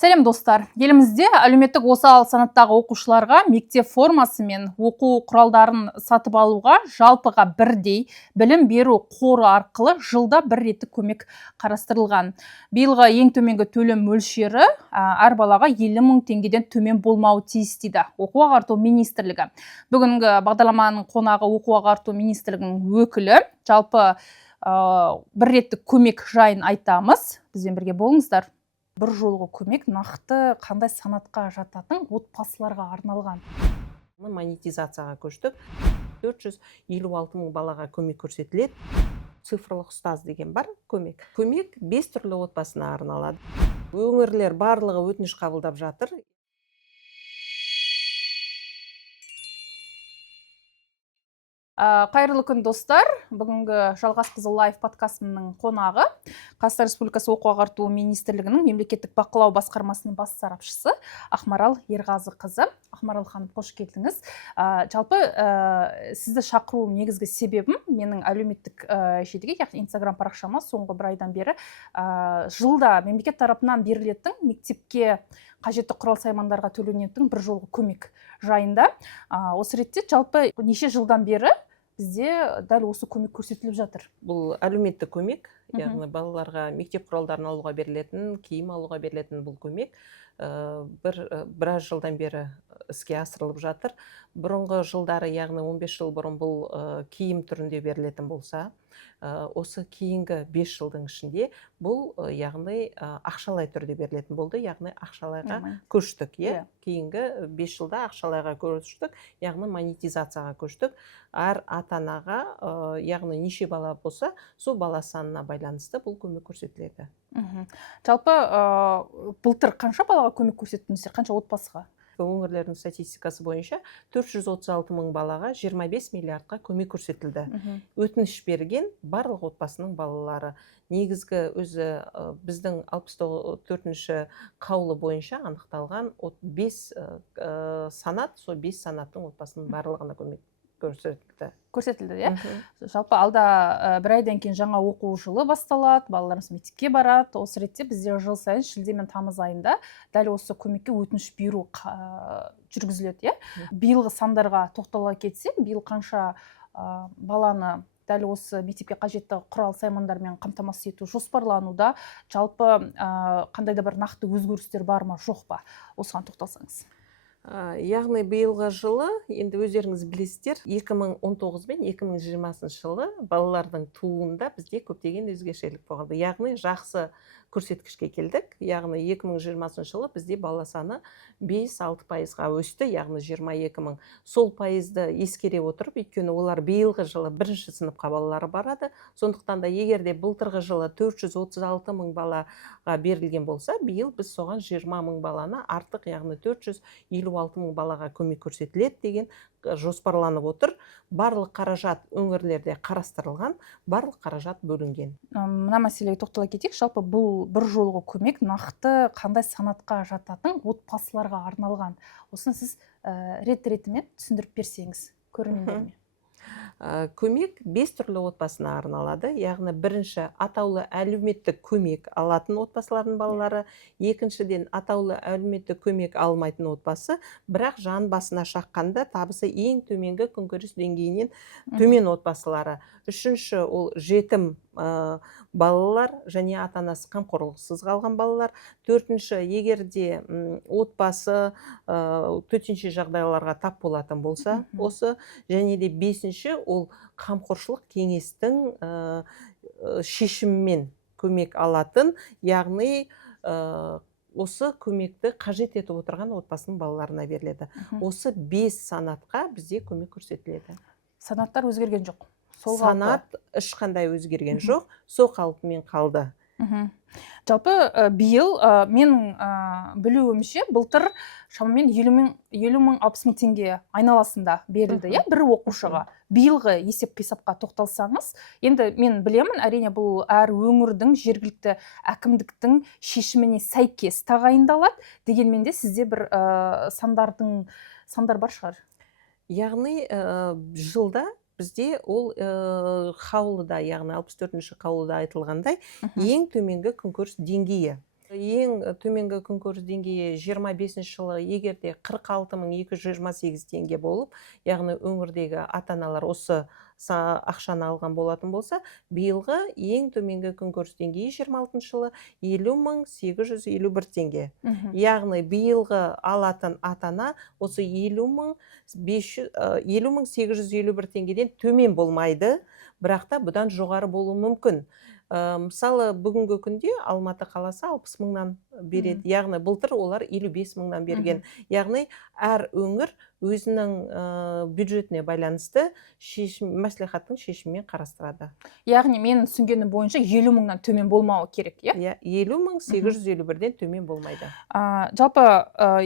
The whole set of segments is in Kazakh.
Сәлем достар. Елімізде әлеуметтік осал санаттағы оқушыларға мектеп формасы мен оқу құралдарын сатып алуға жалпыға бірдей білім беру қоры арқылы жылда бір реттік көмек қарастырылған. Биылғы ең төменгі төлем мөлшері әр балаға 50 мың теңгеден төмен болмауы тиіс дейді Оқу ағарту министрлігі. Бүгінгі бағдарламаның қонағы Оқу ағарту министрлігінің өкілі. Жалпы бір реттік көмек жайын айтамыз. Бізбен бірге болыңыздар. Бір жолғы көмек нақты қандай санатқа жататын отбасыларға арналған? Монетизацияға көштік. 456 мың балаға көмек көрсетіледі. Цифрлық ұстаз деген бар көмек. Көмек 5 түрлі отбасына арналады. Өңірлер барлығы өтініш қабылдап жатыр. Қайырлы күн достар. Бүгінгі Жалғас Қызыл лайф подкастының қонағы Қазақстан Республикасы Оқу ағарту министрлігінің мемлекеттік бақылау басқармасының бас сарапшысы Ақмарал Ерғазықызы. Ақмарал ханым, қош келдіңіз. Жалпы сізді шақыру негізгі себебім менің әлеуметтік желіге, яғни Инстаграм парақшама соңғы бір айдан бері жылда мемлекет тарапынан берілетін мектепке қажетті құрал саймандарға төленетін бір жолғы көмек жайында. Осы ретте жалпы неше жылдан бері бізде дәл осы көмек көрсетіліп жатыр. Бұл әлеуметтік көмек, яғни балаларға мектеп құралдарын алуға берілетін, киім алуға берілетін бұл көмек біраз жылдан бері іске асырылып жатыр. Бұрынғы жылдары, яғни 15 жыл бұрын бұл киім түрінде берілетін болса, осы кейінгі 5 жылдың ішінде бұл яғни ақшалай түрде берілетін болды, яғни ақшалайға көштік. Кейінгі 5 жылда ақшалайға көштік, яғни монетизацияға көштік. Әр ата-анаға, яғни неше бала болса, сол бала санына байланысты бұл көмек көрсетіледі. Жалпы былтыр қанша балаға көмек көрсеттіңіздер, қанша отбасыға? Өңірлердің статистикасы бойынша 436 мың балаға 25 миллиардқа көмек көрсетілді. Өтініш берген барлық отбасының балалары. Негізгі өзі біздің 64-ші қаулы бойынша анықталған 5 санат, сол 5 санаттың отбасының барлығына көмек көрсетілді, Жалпы алда бір айдан кейін жаңа оқу жылы басталады, балаларымыз мектепке барады. Осы ретте бізде жыл сайын шілде мен тамыз айында дәл осы көмекке өтініш беру жүргізіледі, Биылғы сандарға тоқтала кетсек, биыл қанша баланы дәл осы мектепке қажетті құрал саймандармен қамтамасыз ету жоспарлануда, жалпы қандай да бір нақты өзгерістер бар ма, жоқ па? Осыған тоқталсаңыз. Яғни биылғы жылы, енді өздеріңіз білесіздер, 2019 бен 2020 жылы балалардың туында бізде көптеген өзгешелік болған. Яғни жақсы көрсеткішке келдік. Яғни 2020 жылы бізде бала саны 5-6%-ға өсті, яғни 22 мың. Сол пайызды ескере отырып, өйткені олар биылғы жылы бірінші сыныпқа балалары барады. Сондықтан да егерде былтырғы жылы 436 мың балаға берілген болса, биыл біз соған 20 мың баланы артық, яғни 456 мың балаға көмек көрсетіледі деген жоспарланып отыр. Барлық қаражат өңірлерде қарастырылған, барлық қаражат бөлінген. Мына мәселеге тоқтала кетейік. Жалпы бұл бір жолғы көмек нақты қандай санатқа жататын отбасыларға арналған. Осыны сіз рет-ретімен түсіндіріп берсеңіз көрермендерге. Көмек 5 түрлі отбасына арналады. Яғни бірінші атаулы әлеуметтік көмек алатын отбасылардың балалары, екіншіден атаулы әлеуметтік көмек алмайтын отбасы, бірақ жан басына шаққанда табысы ең төменгі күнкөріс деңгейінен төмен отбасылары. Үшінші ол жетім балалар және ата-анасы қамқорлықсыз қалған балалар. Төртінші, егерде отбасы төтенше жағдайларға тап болатын болса, осы. Және де бесінші, ол қамқоршылық кеңестің шешімімен көмек алатын, яғни осы көмекті қажет етіп отырған отбасының балаларына беріледі. Осы 5 санатқа бізде көмек көрсетіледі. Санаттар өзгерген жоқ? Санат ешқандай өзгерген жоқ, сол қалпымен қалды. Жалпы биыл менің білуімше былтыр шамамен 50 мың 60 мың теңге айналасында берілді, бір оқушыға. Биылғы есеп-қисапқа тоқталсаңыз, енді мен білемін, әрине бұл әр өңірдің жергілікті әкімдіктің шешіміне сәйкес тағайындалады, дегенмен де сізде бір сандар бар шығар. Яғни жылда бізде ол қаулыда, яғни 64-ші қаулыда айтылғандай, ең төменгі күнкөріс деңгейі. Ең төменгі күнкөріс деңгейі 25 жылы егерде 46.228 теңге болып, яғни өңірдегі ата-аналар осы ақшаны алған болатын болса, биылғы ең төменгі күнкөріс деңгейі 26 жылы 50.851 теңге. Яғни биылғы алатын ата-ана осы 50.851 теңгеден төмен болмайды, бірақ та бұдан жоғары болуы мүмкін. Мысалы, бүгінгі күнде Алматы қаласы 60 мыңнан береді. Яғни былтыр олар 55 мыңнан берген. Яғни әр өңір өзінің бюджетіне байланысты мәслихаттың шешімімен қарастырады. Яғни мен түсінгенім бойынша 50 мыңнан төмен болмауы керек, иә? 50.851-ден төмен болмайды. Жалпы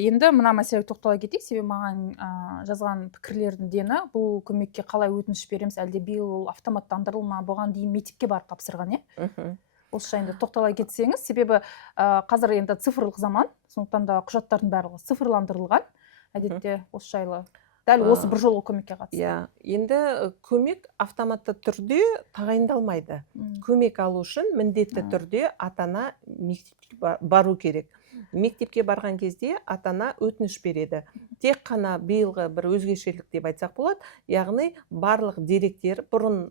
енді мына мәселеге тоқтала кетейік, себебі маған жазған пікірлердің дені бұл көмекке қалай өтініш береміз, әлде биыл автоматтандырылма, бұған дейін мектепке барып тапсырған, иә? Осы жайында тоқтала кетсеңіз, себебі қазір енді цифрлық заман, сондықтан да құжаттардың барлығы цифрландырылған. Әдетте осы жайлы дәл осы бір жолғы көмекке қатысты. Енді көмек автоматты түрде тағайындалмайды. Көмек алу үшін міндетті түрде ата-ана мектепке бару керек. Мектепке барған кезде ата-ана өтініш береді. Тек қана биылғы бір өзгешелік деп айтсақ болады, яғни барлық деректер бұрын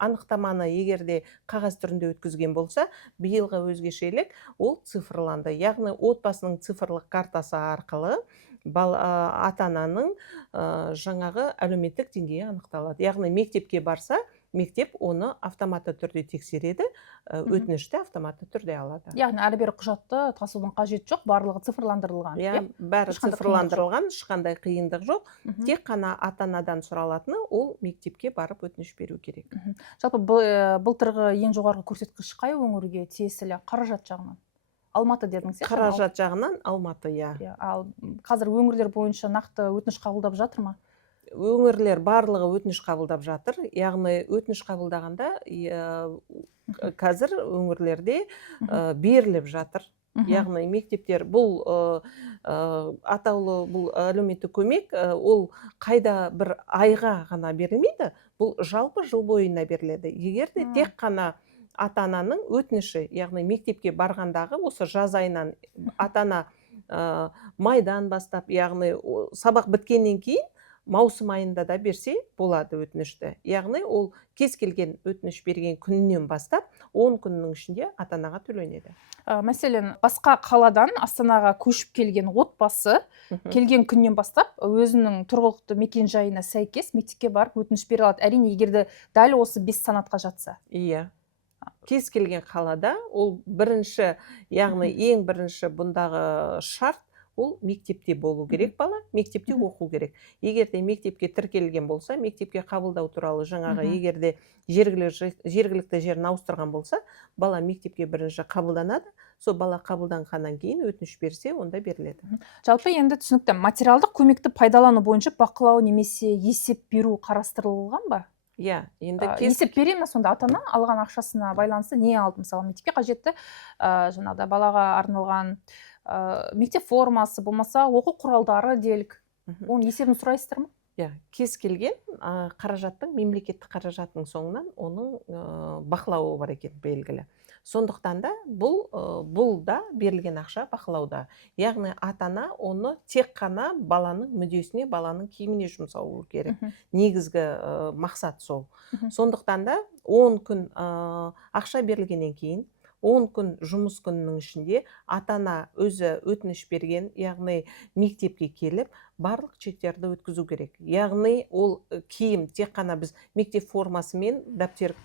анықтаманы егерде қағаз түрінде өткізген болса, биылғы өзгешелік ол цифрланды. Яғни отбасының цифрлық картасы арқылы ата-ананың жаңағы әлеуметтік деңгейі анықталады. Яғни мектепке барса, мектеп оны автоматты түрде тексереді, өтінішті автоматты түрде алады. Яғни әрі бері құжатты тасудың қажеті жоқ, барлығы цифрландырылған. Бәрі цифрландырылған, ешқандай қиындық жоқ. Тек қана ата-анадан сұралатыны ол мектепке барып өтініш беру керек. Жалпы былтырғы ең жоғарғы көрсеткіш қай өңірге тиесілі? Қаражат жағынан? Алматы дедіңіз, иә? Қаражат жағынан Алматы, иә. Ал қазір өңірлер бойынша нақты өтініш қабылдап жатыр ма? Өңірлер барлығы өтініш қабылдап жатыр. Яғни өтініш қабылдағанда қазір өңірлерде беріліп жатыр. Яғни мектептер бұл атаулы бұл әлеуметтік көмек ол қайда бір айға ғана берілмейді, бұл жалпы жыл бойына беріледі. Егерде тек қана ата-ананың өтініші, яғни мектепке барғандағы осы жаз айынан ата-ана майдан бастап, яғни сабақ біткеннен кейін маусым айында да берсе болады өтінішті. Яғни ол кез келген өтініш берген күннен бастап 10 күннің ішінде ата-анаға төленеді. Мәселен, басқа қаладан Астанаға көшіп келген отбасы келген күннен бастап өзінің тұрғылықты мекен жайына сәйкес мектепке барып өтініш бере алады. Әрине, егерде дәл осы 5 санатқа жатса. Иә. Кез келген қалада ол бірінші, яғни ең бірінші бұндағы шарт ол мектепте болу керек бала, мектепте оқу керек. Егерде мектепке тіркелген болса, мектепке қабылдау туралы жаңағы егерде жергілікті жерін ауыстырған болса, бала мектепке бірінші қабылданады. Сол бала қабылданғаннан кейін өтініш берсе, онда беріледі. Жалпы енді түсінікті, материалдық көмекті пайдалану бойынша бақылау немесе есеп беру қарастырылған ба? Иә, енді есеп бере ме сонда ата-ана алған ақшасына байланысты не алды? Мысалы, мектепке қажетті жаңағыда балаға арналған мектеп формасы, болмаса оқу құралдары делік. Оның есебін сұрайсыздар ма? Иә, кез келген қаражаттың, мемлекеттік қаражаттың соңынан оның бақылауы бар екен белгілі. Сондықтан да бұл да берілген ақша бақылауда. Яғни ата-ана оны тек қана баланың мүддесіне, баланың киіміне жұмсауы керек. Негізгі мақсат сол. Сондықтан да 10 күн ақша берілгеннен кейін 10 күн жұмыс күнінің ішінде ата-ана өзі өтініш берген, яғни мектепке келіп, барлық чектерді өткізу керек. Яғни ол киім тек қана біз мектеп формасы мен дәптер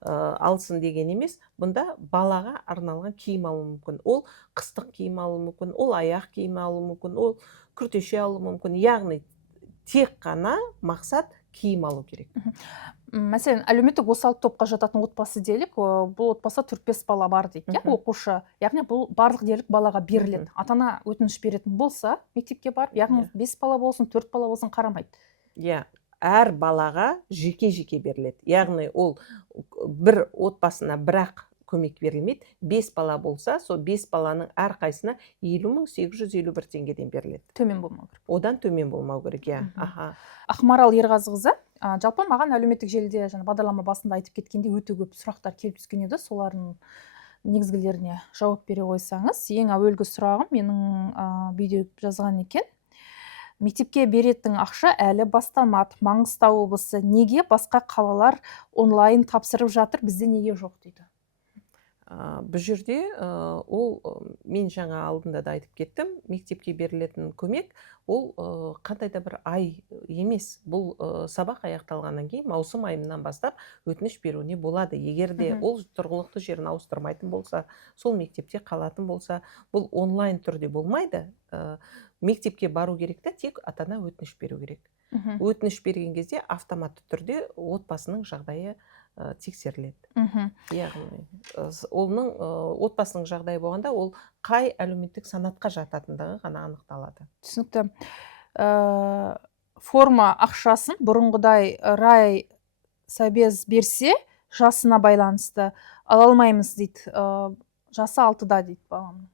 алсын деген емес, бұнда балаға арналған киім алуы мүмкін. Ол қыстық киім алуы мүмкін, ол аяқ киім алуы мүмкін, ол күртеше алуы мүмкін. Яғни тек қана мақсат киім алу керек. Мәселен, әлеуметтік осал топқа жататын отбасы делік, бұл отбасы 4-5 бала бар дейді, оқушы. Яғни бұл барлық дерлік балаға беріледі. Ата-ана өтініш беретін болса, мектепке барып, яғни 5 бала болсын, 4 бала болсын қарамайды. Иә, әр балаға жеке-жеке беріледі. Яғни ол бір отбасына бірақ көмек берілмейді. 5 бала болса, сол 5 баланың әр қайсына 50.851 теңгеден беріледі. Төмен болмау керек. Одан төмен болмау керек, иә. Ақмарал Ерғазықызы, жалпы маған әлеуметтік желіде бағдарлама басында айтып кеткенде өте көп сұрақтар келіп түскен еді. Солардың негізгілеріне жауап бере қойсаңыз. Ең әуелгі сұрағым менің видео жазған екен. Мектепке беретін ақша әлі басталмады. Маңғыстау облысы неге басқа қалалар онлайн тапсырып жатыр, бізде неге жоқ дейді. Бұл жерде ол мен жаңа алдында да айтып кеттім, мектепке берілетін көмек ол қандай да бір ай емес. Бұл сабақ аяқталғаннан кейін маусым айынан бастап өтініш беруіне болады. Егер де ол тұрғылықты жерін ауыстырмайтын болса, сол мектепте қалатын болса, бұл онлайн түрде болмайды. Мектепке бару керек та, тек ата-ана өтініш беру керек. Өтініш берген кезде автоматты түрде отбасының жағдайы тексеріледі. Яғни оның отбасының жағдайы болғанда ол қай әлеуметтік санатқа жататындығы ғана анықталады. Түсінікті. Форма ақшасын бұрынғыдай рай сәбез берсе, жасына байланысты ала алмаймыз дейді. Жасы 6-да дейді баламның.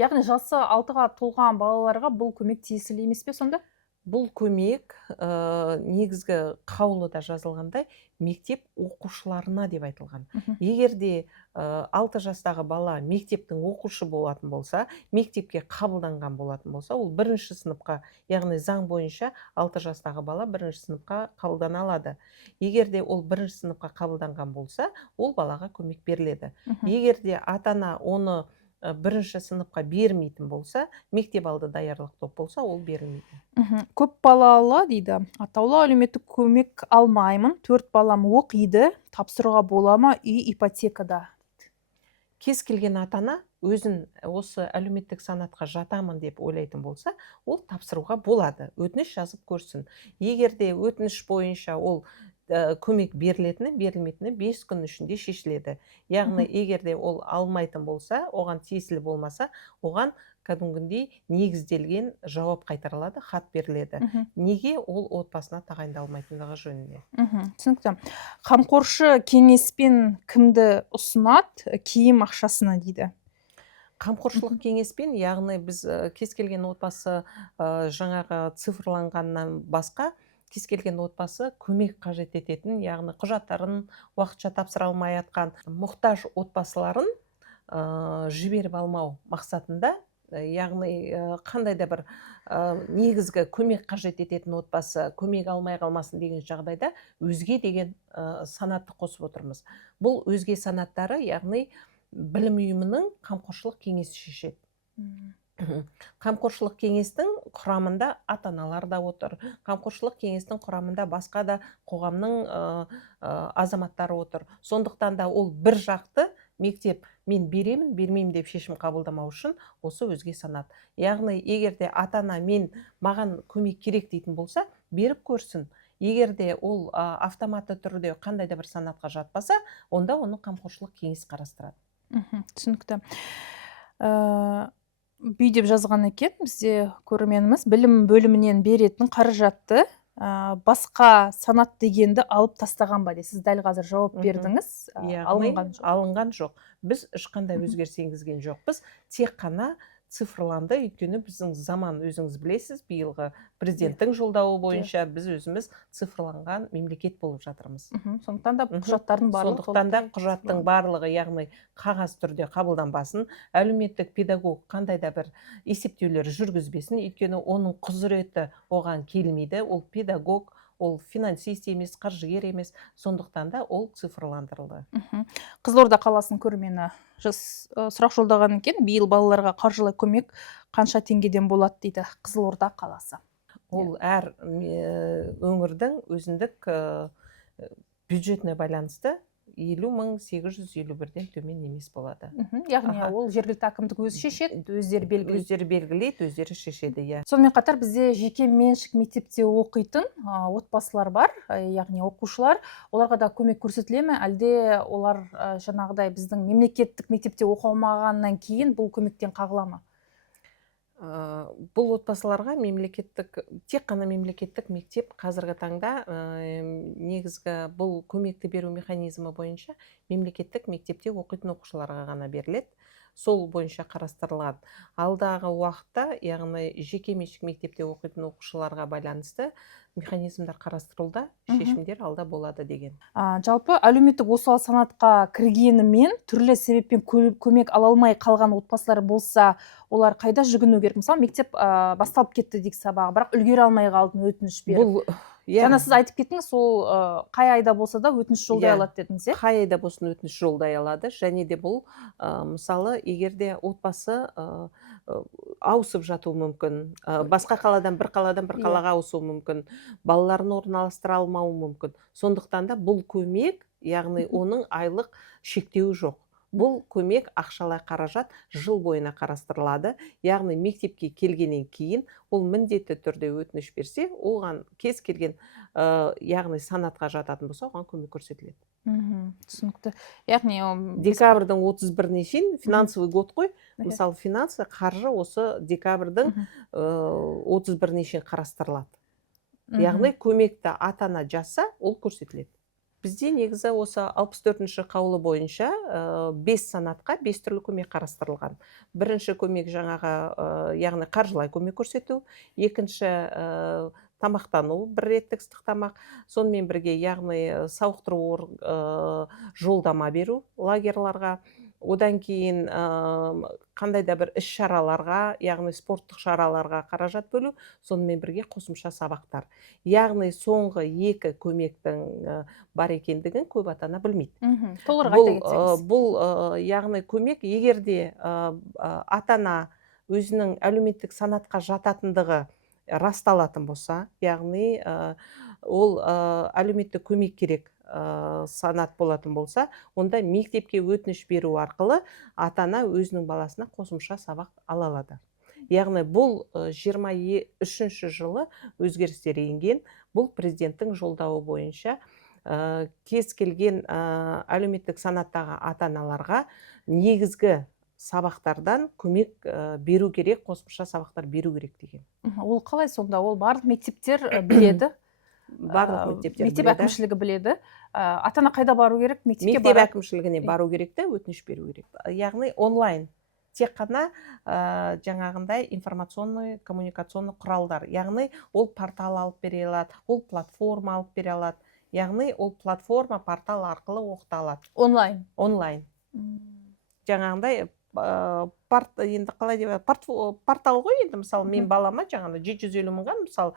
Яғни жасы 6-ға толған балаларға бұл көмек тиесілі емес пе сонда? Бұл көмек негізгі қаулыда жазылғандай мектеп оқушыларына деп айтылған. Егер де 6 жастағы бала мектептің оқушы болатын болса, мектепке қабылданған болатын болса, ол 1-ші сыныпқа, яғни заң бойынша 6 жастағы бала 1-ші сыныпқа қабылдана алады. Егер де ол 1-ші сыныпқа қабылданған болса, ол балаға көмек беріледі. Егер де ата-ана оны 1-ші сыныпқа бермейтін болса, мектеп алды даярлық топ болса, ол берілмейді. Көп балалы дейді. Атаулы әлеуметтік көмек алмаймын, 4 балам оқиды, тапсыруға бола ма үй ипотекада? Кез келген ата-ана өзін осы әлеуметтік санатқа жатамын деп ойлайтын болса, ол тапсыруға болады. Өтініш жазып көрсін. Егер де өтініш бойынша ол көмек берілетіні, берілмейтіні 5 күн ішінде шешіледі. Яғни, егер де ол алмайтын болса, оған тиесілі болмаса, оған кәдімгідей негізделген жауап қайтарылады, хат беріледі. Неге ол отбасына тағайындалмайтындығы жөнінде. Түсінікті. Қамқоршы кеңеспен кімді ұсынады киім ақшасына дейді. Қамқоршылық кеңеспен, яғни біз кез келген отбасы жаңағы цифрланғаннан басқа, кез келген отбасы көмек қажет ететін, яғни құжаттарын уақытша тапсыра алмай жатқан мұқтаж отбасыларын жіберіп алмау мақсатында, яғни қандай да бір негізгі көмек қажет ететін отбасы көмек алмай қалмасын деген жағдайда өзге деген санатты қосып отырмыз. Бұл өзге санаттары, яғни білім ұйымының қамқоршылық кеңесі шешеді. Қамқоршылық кеңестің құрамында ата-аналар да отыр. Қамқоршылық кеңестің құрамында басқа да қоғамның азаматтары отыр. Сондықтан да ол бір жақты мектеп мен беремін, бермеймін деп шешім қабылдамау үшін осы өзге санат. Яғни, егер де ата-ана маған көмек керек дейтін болса, беріп көрсін. Егер де ол автоматты түрде қандай да бір санатқа жатпаса, онда оны қамқоршылық кеңес қарастырады. Түсінікті. Бүй деп жазған екен бізде көрерменіміз, білім бөлімінен беретін қаражатты басқа санат дегенді алып тастаған ба? Сіз дәл қазір жауап бердіңіз. Алынған жоқ. Біз ешқандай өзгеріс енгізген жоқпыз. Тек қана цифрланды, өйткені біздің заман, өзіңіз білесіз, биылғы президенттің жолдауы бойынша біз өзіміз цифрланған мемлекет болып жатырмыз. Сондықтан да құжаттың барлығы, яғни қағаз түрде қабылданбасын, әлеуметтік педагог қандай да бір есептеулер жүргізбесін, өйткені оның құзыреті оған келмейді. Ол педагог, ол финансист емес, қаржыгер емес, сондықтан да ол цифрландырылды. Қызылорда қаласының көрермені сұрақ жолдаған екен, биыл балаларға қаржылай көмек қанша теңгеден болады дейді Қызылорда қаласы. Ол әр өңірдің өзіндік бюджетіне байланысты 50.851-ден төмен емес болады. Яғни ол жергілікті әкімдік өзі шешеді, өздері белгілейді. Өздері белгілейді, өздері шешеді, иә. Сонымен қатар бізде жеке меншік мектепте оқитын отбасылар бар, яғни оқушылар. Оларға да көмек көрсетіле ме, әлде олар жаңағыдай біздің мемлекеттік мектепте оқи алмағаннан кейін бұл көмектен қағыла ма? Бұл отбасыларға тек қана мемлекеттік мектеп қазіргі таңда негізгі бұл көмекті беру механизмі бойынша мемлекеттік мектепте оқитын оқушыларға ғана беріледі. сол бойынша қарастырылған. Алдағы уақытта, яғни жекеменшік мектепте оқитын оқушыларға байланысты механизмдар қарастырылуда, шешімдер алда болады деген. Жалпы әлеуметтік осал санатқа кіргенімен түрлі себеппен көмек ала алмай қалған отбасылар болса, олар қайда жүгіну керек? Мысалы, мектеп басталып кетті дейік сабағы, бірақ үлгере алмай қалдым, өтініш беріп. Жаңа сіз айтып кеттіңіз, сол қай айда болса да өтініш жолдай алады дедіңіз, иә? Қай айда болсын өтініш жолдай алады, және де бұл мысалы егерде отбасы ауысып жатуы мүмкін, басқа қаладан бір қалаға ауысуы мүмкін, балаларын орналастыра алмауы мүмкін. Сондықтан да бұл көмек, яғни оның айлық шектеуі жоқ. Бұл көмек ақшалай қаражат жыл бойына қарастырылады. Яғни мектепке келгеннен кейін ол міндетті түрде өтініш берсе, оған кез келген яғни санатқа жататын болса, оған көмек көрсетіледі. Түсінікті. Яғни декабрьдің 31-іне шейін финансовый год қой. Мысалы, финансы қаржы осы декабрьдің 31-іне шейін қарастырылады. Яғни көмекті ата-ана жазса, ол көрсетіледі. Бізде негізі осы 64-ші қаулы бойынша 5 санатқа 5 түрлі көмек қарастырылған. Бірінші көмек жаңағы, яғни қаржылай көмек көрсету, екінші тамақтану, бір реттік ыстық тамақ, сонымен бірге яғни сауықтыру жолдама беру лагерларға, одан кейін қандай да бір іс-шараларға, яғни спорттық шараларға қаражат бөлу, сонымен бірге қосымша сабақтар. Яғни соңғы екі көмектің бар екендігін көп ата-ана білмейді. Толығырақ айта кетсеңіз. Бұл яғни көмек, егерде ата-ана өзінің әлеуметтік санатқа жататындығы расталатын болса, яғни ол әлеуметтік көмек керек санат болатын болса, онда мектепке өтініш беру арқылы ата-ана өзінің баласына қосымша сабақ ала алады. Яғни бұл 23-ші жылы өзгерістер енген. Бұл президенттің жолдауы бойынша кез келген әлеуметтік санаттағы ата-аналарға негізгі сабақтардан көмек беру керек, қосымша сабақтар беру керек деген. Ол қалай сонда? Ол барлық мектептер біледі. Барлық мектептер мектеп әкімшілігі біледі. Ата-ана қайда бару керек? Мектеп әкімшілігіне бару керек те, өтініш беру керек. Яғни онлайн. Тек қана жаңағындай информационный, коммуникационный құралдар. Яғни ол портал алып бере алады, ол платформа алып бере алады. Яғни ол платформа, портал арқылы оқыта алады. Онлайн. Онлайн. Жаңағындай енді қалай деп, портал ғой, енді мысалы мен балама жаңағында 750 мыңға мысалы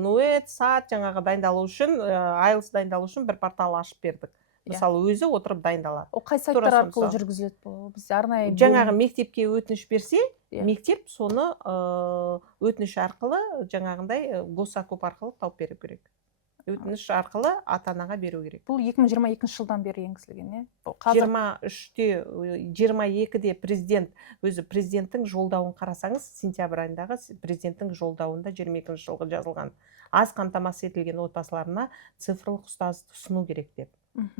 Нуэт, сат жаңағы дайындалу үшін, IELTS дайындалу үшін бір портал ашып бердік. Мысалы өзі отырып дайындалады. Ол қай сайттар арқылы жүргізіледі бұл? Біз арнайы жаңағы мектепке өтініш берсе, мектеп соны өтініш арқылы жаңағындай госзакуп арқылы тауып беру керек. Өтініш арқылы ата-анаға беру керек. Бұл 2022 жылдан бері енгізілген, е? 22-де президенттің жолдауын қарасаңыз, сентябрь айындағы президенттің жолдауында 22 жылғы жазылған. Аз қамтамасыз етілген отбасыларына цифрлық ұстазды ұсыну керек деп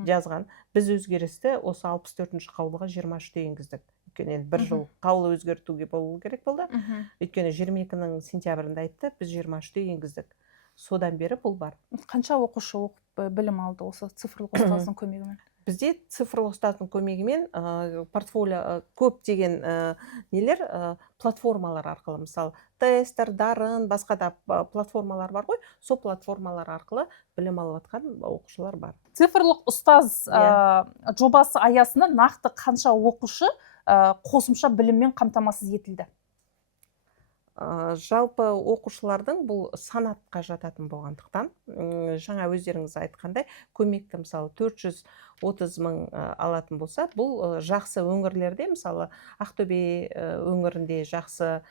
жазған. Біз өзгерісті осы 64-ші қаулыға 23-те енгіздік. Өйткені бір жыл қаулы өзгертуге болу керек болды. Өйткені 22-нің сентябрінде айтты, біз 23-те енгіздік. Содан бері бұл бар. Қанша оқушы оқып білім алды осы цифрлық ұстаздың көмегімен? Бізде цифрлық ұстаздың көмегімен портфолио көптеген нелер платформалар арқылы, мысалы тестер, дарын, басқа да платформалар бар ғой, сол платформалар арқылы білім алып жатқан оқушылар бар. Цифрлық ұстаз жобасы аясында нақты қанша оқушы қосымша біліммен қамтамасыз етілді? Жалпы оқушылардың бұл санатқа жататын болғандықтан, жаңа өздеріңіз айтқандай, көмекті мысалы 430 мың алатын болса, бұл жақсы өңірлерде, мысалы Ақтөбе өңірінде жақсы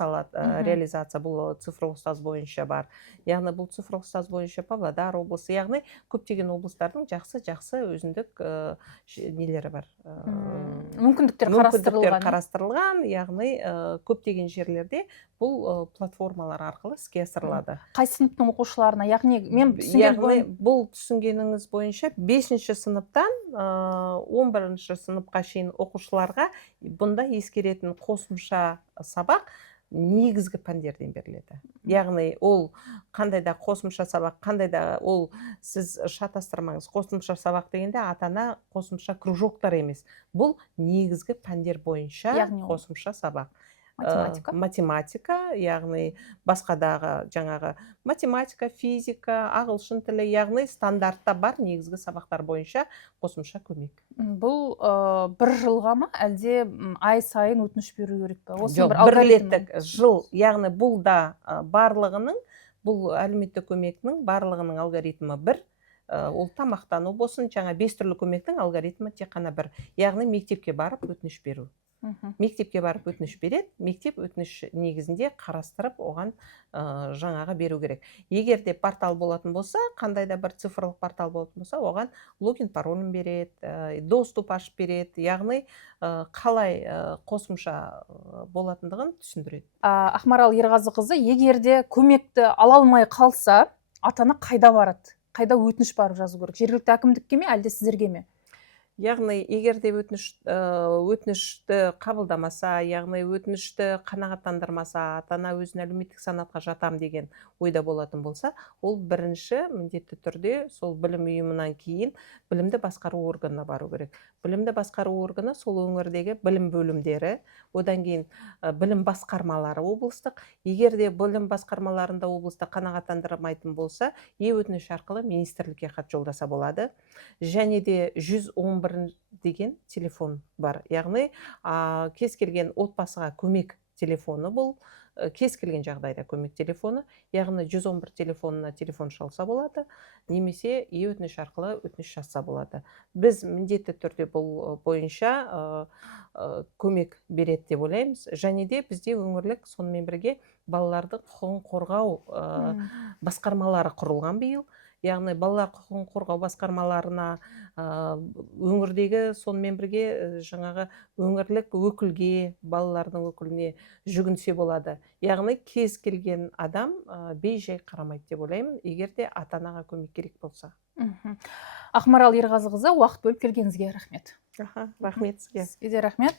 алады реализация, бұл цифрлық ұстаз бойынша бар. Яғни бұл цифрлық ұстаз бойынша Павлодар облысы, яғни көптеген облыстардың жақсы өзіндік нелері бар. Мүмкіндіктер қарастырылған, яғни көптеген жерлерде бұл платформалар арқылы іске асырылады. Қай сыныптың оқушыларына? Яғни бұл түсінгеніңіз бойынша 5-ші сыныптан 11-ші сыныпқа шейін оқушыларға бұнда ескеретін қосымша сабақ негізгі пәндерден беріледі. Яғни ол қандай да қосымша сабақ, қандай да ол сіз шатастырмаңыз. Қосымша сабақ дегенде ата-ана қосымша кружоктар емес. Бұл негізгі пәндер бойынша Яғни ол қосымша сабақ. математика. Яғни басқадағы жаңағы математика, физика, ағылшын тілі, яғни стандартта бар негізгі сабақтар бойынша қосымша көмек. Бұл бір жылға ма, әлде ай сайын өтініш беру керек па? Жоқ, бір реттік жыл, яғни бұл да барлығының, бұл әлеуметтік көмектің барлығының алгоритмі бір. Ол тамақтану болсын, жаңа 5 түрлі көмектің алгоритмі тек қана бір. Яғни мектепке барып өтініш беру. Мектепке барып өтініш береді, мектеп өтініш негізінде қарастырып, оған жаңағы беру керек. Егер де портал болатын болса, қандай да бір цифрлық портал болатын болса, оған логин паролін береді, доступ ашып береді, яғни қалай қосымша болатындығын түсіндіреді. Ақмарал Ерғазықызы, егер де көмекті ала алмай қалса, ата-ана қайда барады? Қайда өтініш барып жазу керек? Жергілікті әкімдікке ме, әлде сіздерге ме? Яғни, егер де өтінішті қабылдамаса, яғни өтінішті қанағаттандырмаса, ата-ана өзін әлеуметтік санатқа жатам деген ойда болатын болса, ол бірінші міндетті түрде сол білім ұйымынан кейін білімді басқару органына бару керек. Білімді басқару органы сол өңірдегі білім бөлімдері, одан кейін білім басқармалары облыстық. Егер де білім басқармаларында облыста қанағаттандырмайтын болса, өтініш арқылы министрлікке хат жолдаса болады. Және де 111 деген телефон бар. Яғни, кез келген отбасыға көмек телефоны бұл, кез келген жағдайда көмек телефоны, яғни 111 телефонына телефон шалса болады, немесе өтініш арқылы өтініш жазса болады. Біз міндетті түрде бұл бойынша көмек береді деп ойлаймыз. Және де бізде өңірлік сонымен бірге балалардың құқығын қорғау басқармалары құрылған биыл. Яғни балалар құқығын қорғау басқармаларына өңірдегі сонымен бірге жаңағы өңірлік өкілге, балалардың өкіліне жүгінсе болады. Яғни кез келген адам бей-жай қарамайды деп ойлаймын, егер де ата-анаға көмек керек болса. Ақмарал Ерғазықызы, уақыт бөліп келгеніңізге рахмет. Рахмет сізге. Сізге де рахмет.